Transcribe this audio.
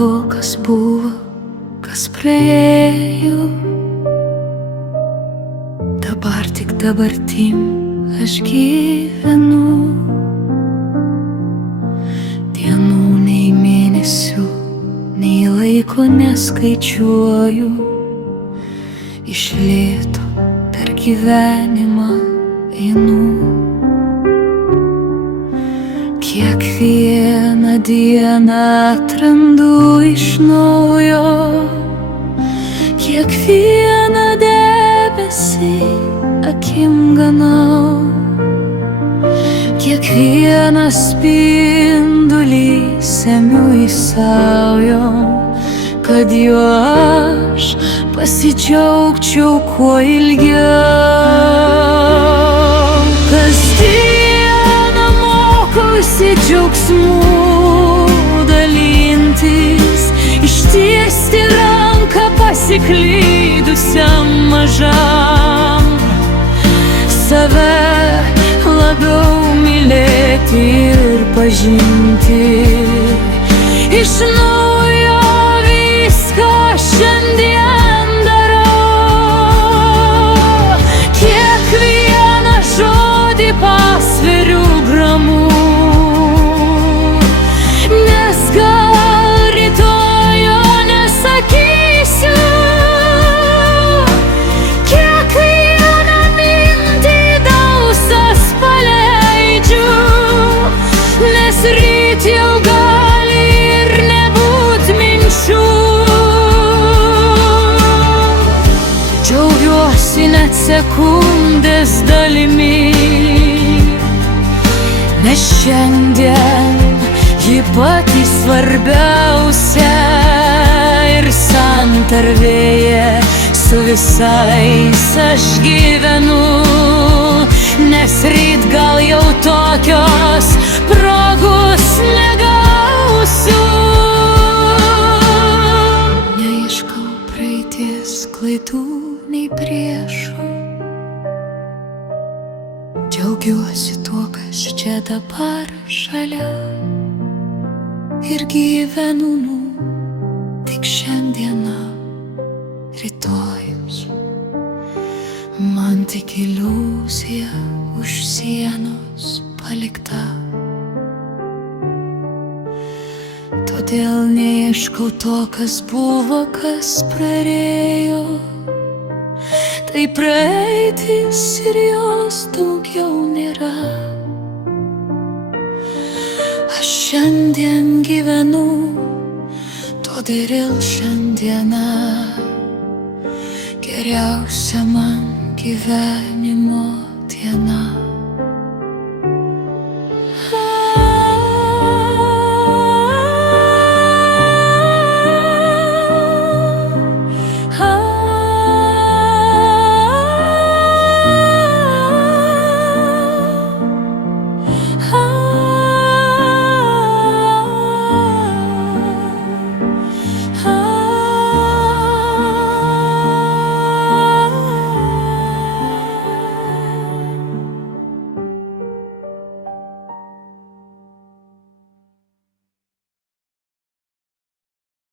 to, kas buvo, kas praėjo. Dabar tik dabartim aš gyvenu. Dienų nei mėnesių, nei laiko neskaičiuoju. Iš lėto per gyvenimą einu. Kiekvieną dieną atrandu iš naujo, kiekvieną debesį akim ganau, kiekvieną spindulį semiu į saujo, kad juo aš pasidžiaugčiau kuo ilgiau. Kasdieną mokausi džiaugsmų dalintis, ištiesti ranką pasiklydusiam mažam, save labiau mylėti ir pažinti. Iš naujo viską šiandien darau, kiekvieną žodį pasveriu gramu, nes gal rytojo nesakysiu. Kiekvieną mintį dausas paleidžiu, nes ryt jau gali ir nebūt minčių. Džiaugiuosi net sekundės dalimi, nes šiandien ji pati svarbiausia ir santarvėje su visais aš gyvenu, nes ryt gal jau tokios progos negausiu. Neieškau praeities klaidų nei priešų, džiaugiuosi tuo, kas čia dabar šalia, ir gyvenu tik šiandieną. Rytojus man tik iliuzija už sienos palikta, todėl neieškau to, kas buvo, kas praėjo. Tai praeitis ir jos daugiau nėra. Aš šiandien gyvenu, todėl šiandiena geriausia man gyvenimo diena.